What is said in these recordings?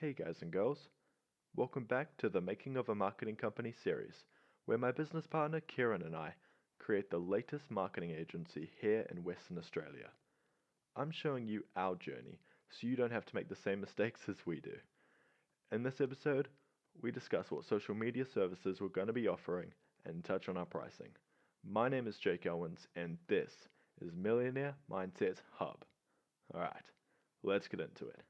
Hey guys and girls, welcome back to the Making of a Marketing Company series, where my business partner Kieran and I create the latest marketing agency here in Western Australia. I'm showing you our journey so you don't have to make the same mistakes as we do. In this episode, we discuss what social media services we're going to be offering and touch on our pricing. My name is Jake Owens and this is Millionaire Mindset Hub. Alright, let's get into it.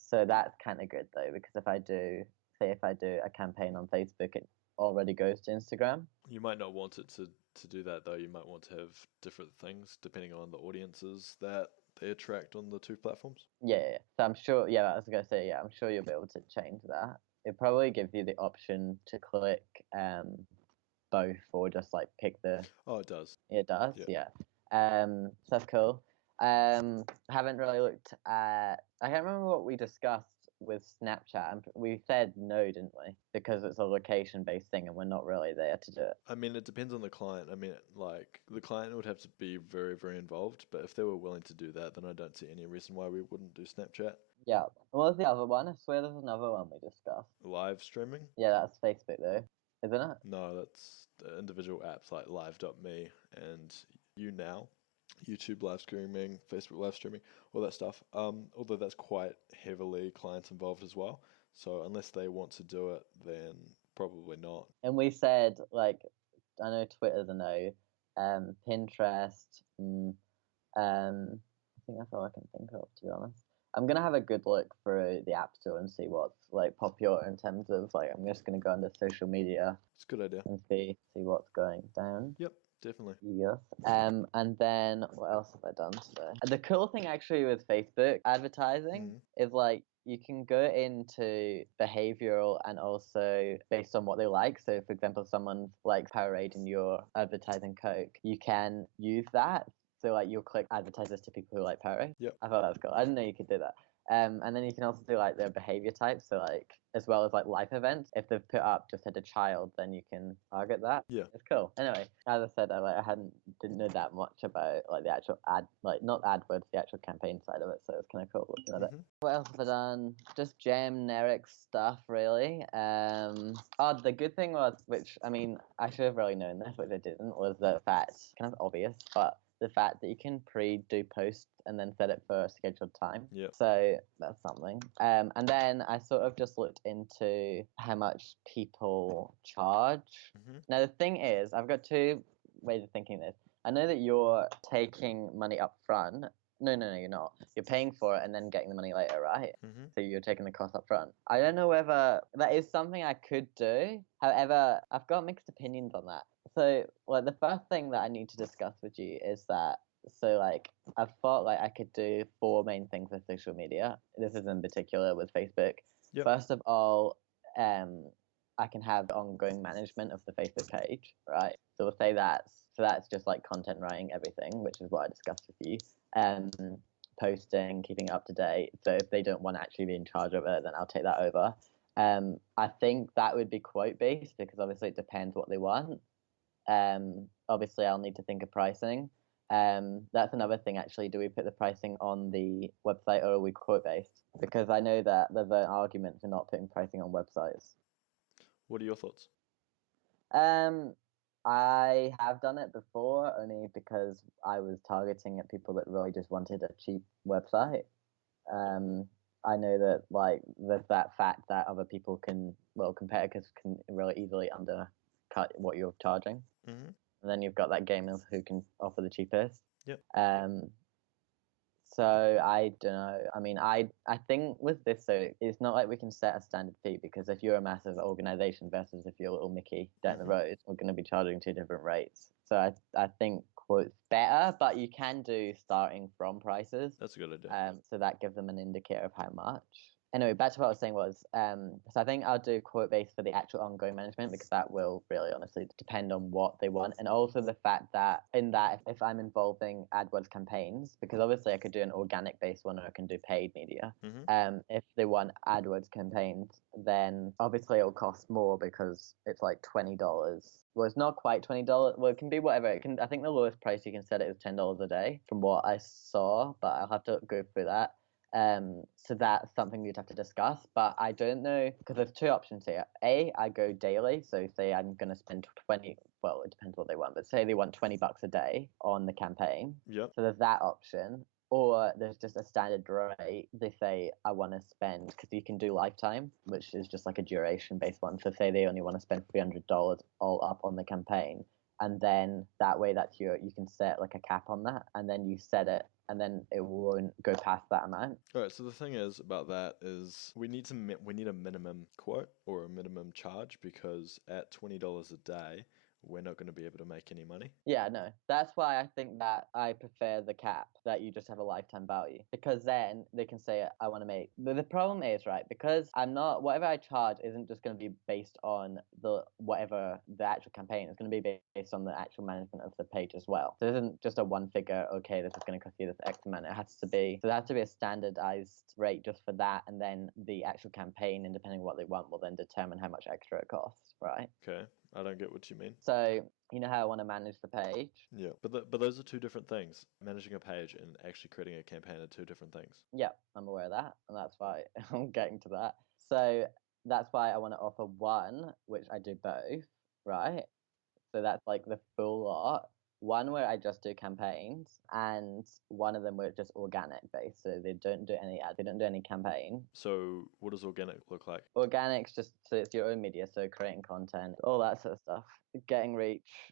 So that's kind of good though, because if I do a campaign on Facebook, it already goes to Instagram. You might not want it to do that though. You might want to have different things depending on the audiences that they attract on the two platforms. Yeah. So I'm sure, I was gonna say, I'm sure you'll be able to change that. It probably gives you the option to click both or just like pick the. Oh, it does. It does, Yeah. So that's cool. Haven't really looked at. I can't remember what we discussed with Snapchat. We said no, didn't we? Because it's a location-based thing, and we're not really there to do it. I mean, it depends on the client. I mean, like the client would have to be very, very involved. But if they were willing to do that, then I don't see any reason why we wouldn't do Snapchat. Yeah. What was the other one? I swear there's another one we discussed. Live streaming? Yeah, that's Facebook though, isn't it? No, that's the individual apps like Live.me and YouNow. YouTube live streaming, Facebook live streaming, all that stuff. Although that's quite heavily clients involved as well. So unless they want to do it, then probably not. And we said like, I know Twitter's a no. Pinterest. I think that's all I can think of, to be honest. I'm gonna have a good look through the App Store and see what's like popular in terms of like. I'm just gonna go into social media. It's a good idea. And see what's going down. Yep, definitely. Yes. And then what else have I done today? The cool thing actually with Facebook advertising is like you can go into behavioral and also based on what they like. So for example, someone likes Powerade and you're advertising Coke, you can use that. So like you'll click advertisers to people who like Powerade. Yep. I thought that was cool. I didn't know you could do that. And then you can also do like their behavior types, so like as well as like life events. If they've put up just had a child, then you can target that. Yeah, it's cool. Anyway, as I said, I didn't know that much about like the actual ad, like not AdWords, the actual campaign side of it. So it's kind of cool looking at it. What else have I done? Just generic stuff, really. The good thing was, which I mean, I should have really known this, but I didn't, was the fact, kind of obvious, but the fact that you can do posts and then set it for a scheduled time. Yeah. So that's something. And then I sort of just looked into how much people charge. Now the thing is, I've got two ways of thinking this. I know that you're taking money up front. No, you're not. You're paying for it and then getting the money later, right? So you're taking the cost up front. I don't know whether that is something I could do. However, I've got mixed opinions on that. So, like, the first thing that I need to discuss with you is that, so, like, I thought, like, I could do 4 main things with social media. This is in particular with Facebook. Yep. First of all, I can have ongoing management of the Facebook page, right? So we'll say that's just, like, content writing, everything, which is what I discussed with you. Posting, keeping it up to date. So if they don't want to actually be in charge of it, then I'll take that over. I think that would be quote-based because obviously it depends what they want. Obviously, I'll need to think of pricing. That's another thing, actually. Do we put the pricing on the website or are we quote-based? Because I know that there's an argument for not putting pricing on websites. What are your thoughts? I have done it before, only because I was targeting at people that really just wanted a cheap website. I know that like there's that fact that other people competitors can really easily undercut what you're charging. And then you've got that gamers who can offer the cheapest. Yep. So I don't know. I mean, I think with this, so it's not like we can set a standard fee because if you're a massive organization versus if you're a little Mickey down the road, we're going to be charging 2 different rates. So I think quotes better, but you can do starting from prices. That's a good idea. So that gives them an indicator of how much. Anyway, back to what I was saying was, so I think I'll do quote based for the actual ongoing management because that will really honestly depend on what they want, and also the fact that in that if I'm involving AdWords campaigns, because obviously I could do an organic based one or I can do paid media. If they want AdWords campaigns, then obviously it'll cost more because it's like $20. Well, it's not quite $20. Well, it can be whatever. It can. I think the lowest price you can set it is $10 a day, from what I saw, but I'll have to go through that. So that's something we'd have to discuss, but I don't know because there's two options here. I go daily, so say I'm gonna spend 20. Well, it depends what they want, but say they want $20 a day on the campaign. Yep. So there's that option. Or there's just a standard rate. They say I want to spend because you can do lifetime, which is just like a duration based one. So say they only want to spend $300 all up on the campaign, and then that way that's you can set like a cap on that, and then you set it, and then it won't go past that amount. All right. So the thing is about that is we need a minimum quote or a minimum charge because at $20 a day, we're not going to be able to make any money. Yeah, no. That's why I think that I prefer the cap, that you just have a lifetime value. Because then they can say, I want to make. The problem is, right, because whatever I charge isn't just going to be based on whatever the actual campaign. It's going to be based on the actual management of the page as well. So it isn't just a one figure, okay, this is going to cost you this X amount. It has to be, so there has to be a standardized rate just for that. And then the actual campaign, and depending on what they want, will then determine how much extra it costs, right? Okay. I don't get what you mean. So you know how I want to manage the page? Yeah, but those are two different things. Managing a page and actually creating a campaign are two different things. Yeah, I'm aware of that, and that's why I'm getting to that. So that's why I want to offer one, which I do both, right? So that's like the full lot. One where I just do campaigns, and one of them where it's just organic based. So they don't do any ads, they don't do any campaign. So what does organic look like? Organic's just so it's your own media, so creating content, all that sort of stuff, getting reach.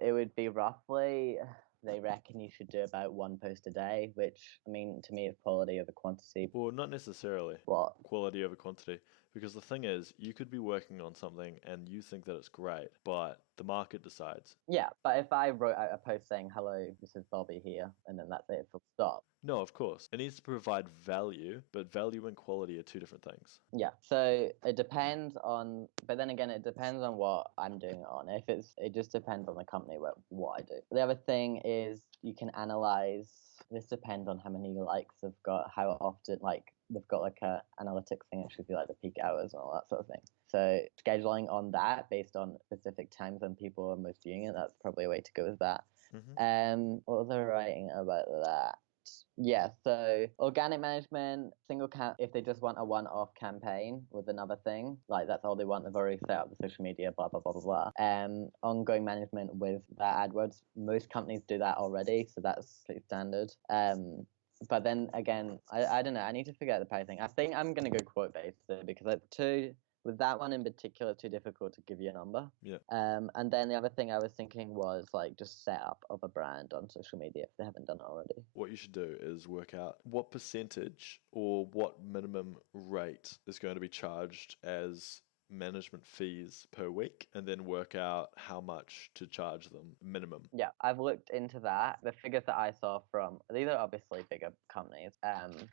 It would be roughly. They reckon you should do about one post a day, which I mean to me is quality over quantity. Well, not necessarily. What? Quality over quantity. Because the thing is, you could be working on something and you think that it's great, but the market decides. Yeah, but if I wrote out a post saying, hello, this is Bobby here, and then that's it, full stop. No, of course. It needs to provide value, but value and quality are two different things. Yeah, so it depends on, but then again, it depends on what I'm doing it on. It just depends on the company, what I do. The other thing is you can analyze, this depends on how many likes they've got, how often, like, they've got like a analytics thing, it should be like the peak hours and all that sort of thing. So scheduling on that based on specific times when people are most viewing it, that's probably a way to go with that. What was I writing about that? Yeah, so organic management, single camp, if they just want a one-off campaign with another thing, like that's all they want, they've already set up the social media, blah, blah, blah, blah, blah. Ongoing management with that AdWords, most companies do that already, so that's pretty standard. But then again, I don't know, I need to figure out the pricing. I think I'm going to go quote-based because with that one in particular, too difficult to give you a number. Yeah. And then the other thing I was thinking was like just setup of a brand on social media if they haven't done it already. What you should do is work out what percentage or what minimum rate is going to be charged as management fees per week, and then work out how much to charge them minimum. Yeah, I've looked into that. The figures that I saw from, these are obviously bigger companies,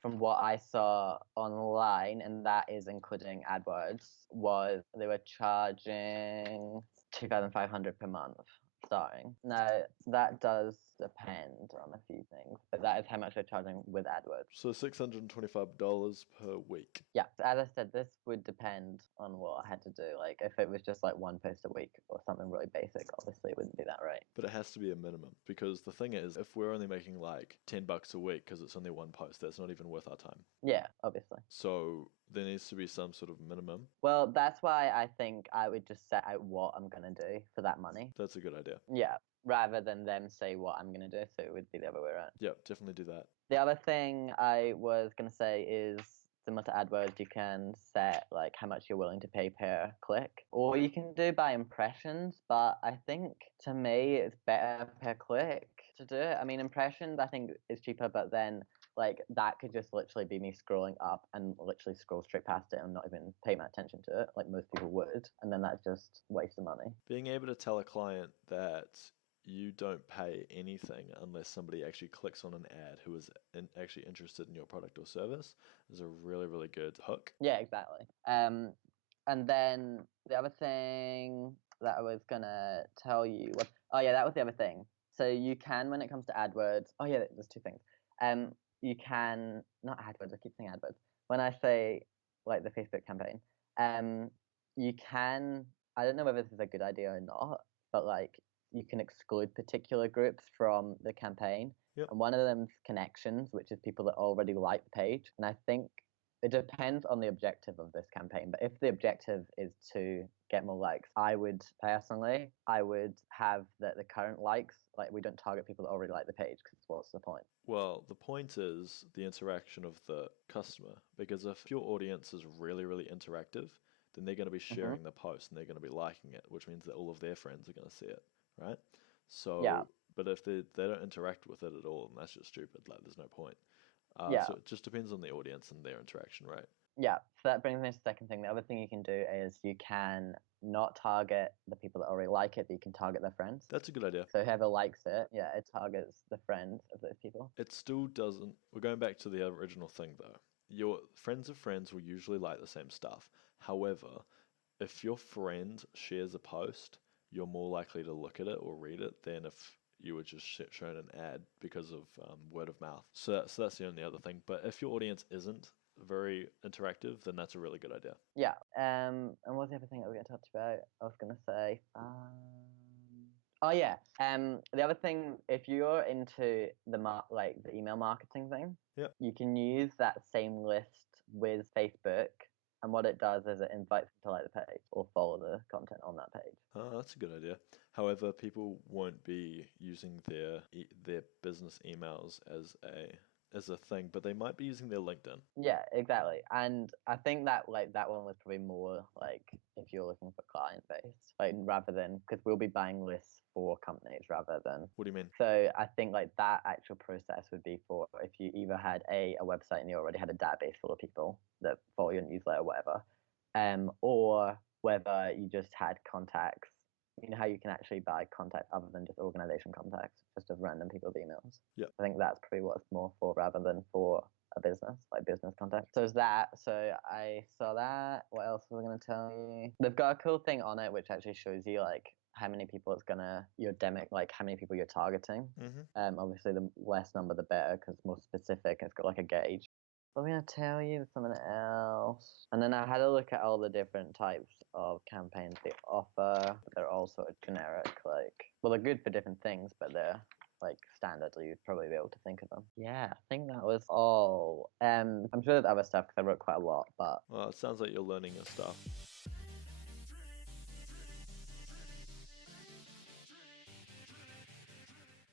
from what I saw online, and that is including AdWords, was they were charging 2,500 per month starting. Now, that does depend on a few things, but that is how much they're charging with AdWords. So $625 per week. Yeah, as I said, this would depend on what I had to do. Like, if it was just like one post a week or something really basic, obviously it wouldn't be that right. But it has to be a minimum, because the thing is, if we're only making like $10 a week because it's only one post, that's not even worth our time. Yeah, obviously. So there needs to be some sort of minimum. Well, that's why I think I would just set out what I'm going to do for that money. That's a good idea. Yeah, rather than them say what I'm going to do, so it would be the other way around. Yeah, definitely do that. The other thing I was going to say is similar to AdWords, you can set like how much you're willing to pay per click, or you can do by impressions, but I think to me it's better per click to do it. I mean, impressions I think is cheaper, but then like that could just literally be me scrolling up and literally scroll straight past it and not even pay my attention to it like most people would, and then that's just waste of money. Being able to tell a client that you don't pay anything unless somebody actually clicks on an ad who is actually interested in your product or service is a really, really good hook. Yeah, exactly. And then the other thing that I was gonna tell you was, oh yeah, that was the other thing. So you can, when it comes to AdWords, oh yeah, there's two things. You can, not AdWords, I keep saying AdWords. When I say like the Facebook campaign, you can, I don't know whether this is a good idea or not, but like you can exclude particular groups from the campaign. Yep. And one of them's connections, which is people that already like the page. And I think it depends on the objective of this campaign, but if the objective is to get more likes, I would personally, have that the current likes, like we don't target people that already like the page, because what's the point? Well, the point is the interaction of the customer, because if your audience is really, really interactive, then they're going to be sharing the post and they're going to be liking it, which means that all of their friends are going to see it, right? So, Yeah. but if they don't interact with it at all, then that's just stupid. Like, there's no point. Yeah. So it just depends on the audience and their interaction, right? Yeah, so that brings me to the second thing. The other thing you can do is you can not target the people that already like it, but you can target their friends. That's a good idea. So whoever likes it, yeah, it targets the friends of those people. It still doesn't. We're going back to the original thing though. Your friends of friends will usually like the same stuff. However, if your friend shares a post, you're more likely to look at it or read it than if you were just shown an ad because of word of mouth. So that's the only other thing. But if your audience isn't very interactive, then that's a really good idea. Yeah. And what's the other thing that we're going to talk about? I was going to say. Oh yeah. The other thing, if you're into the the email marketing thing, Yep. you can use that same list with Facebook. And what it does is it invites them to like the page or follow the content on that page. That's a good idea. However, people won't be using their business emails as a thing, but they might be using their LinkedIn. Yeah, exactly. And I think that that one was probably more like if you're looking for client base, like rather than, because we'll be buying lists for companies rather than. What do you mean? So I think like that actual process would be for if you either had a website and you already had a database full of people that follow your newsletter or whatever, or whether you just had contacts. You know how you can actually buy contacts other than just organization contacts, just of random people's emails. Yeah. I think that's probably what it's more for rather than for a business, like business contact. So it's that. So I saw that. What else was I going to tell you? They've got a cool thing on it which actually shows you like how many people it's gonna your demic, like how many people you're targeting. Obviously the less number the better because it's more specific. It's got like a gauge. I'm gonna tell you something else. And then I had a look at all the different types of campaigns they offer. But they're all sort of generic, like, well, they're good for different things, but they're like standard, so you'd probably be able to think of them. Yeah, I think that was all. I'm sure there's other stuff because I wrote quite a lot, but. Well, it sounds like you're learning your stuff.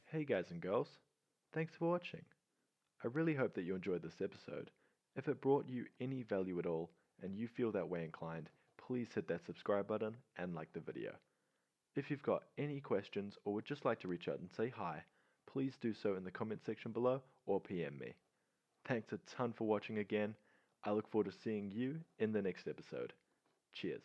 Hey guys and girls, thanks for watching. I really hope that you enjoyed this episode. If it brought you any value at all and you feel that way inclined, please hit that subscribe button and like the video. If you've got any questions or would just like to reach out and say hi, please do so in the comment section below or PM me. Thanks a ton for watching again. I look forward to seeing you in the next episode. Cheers.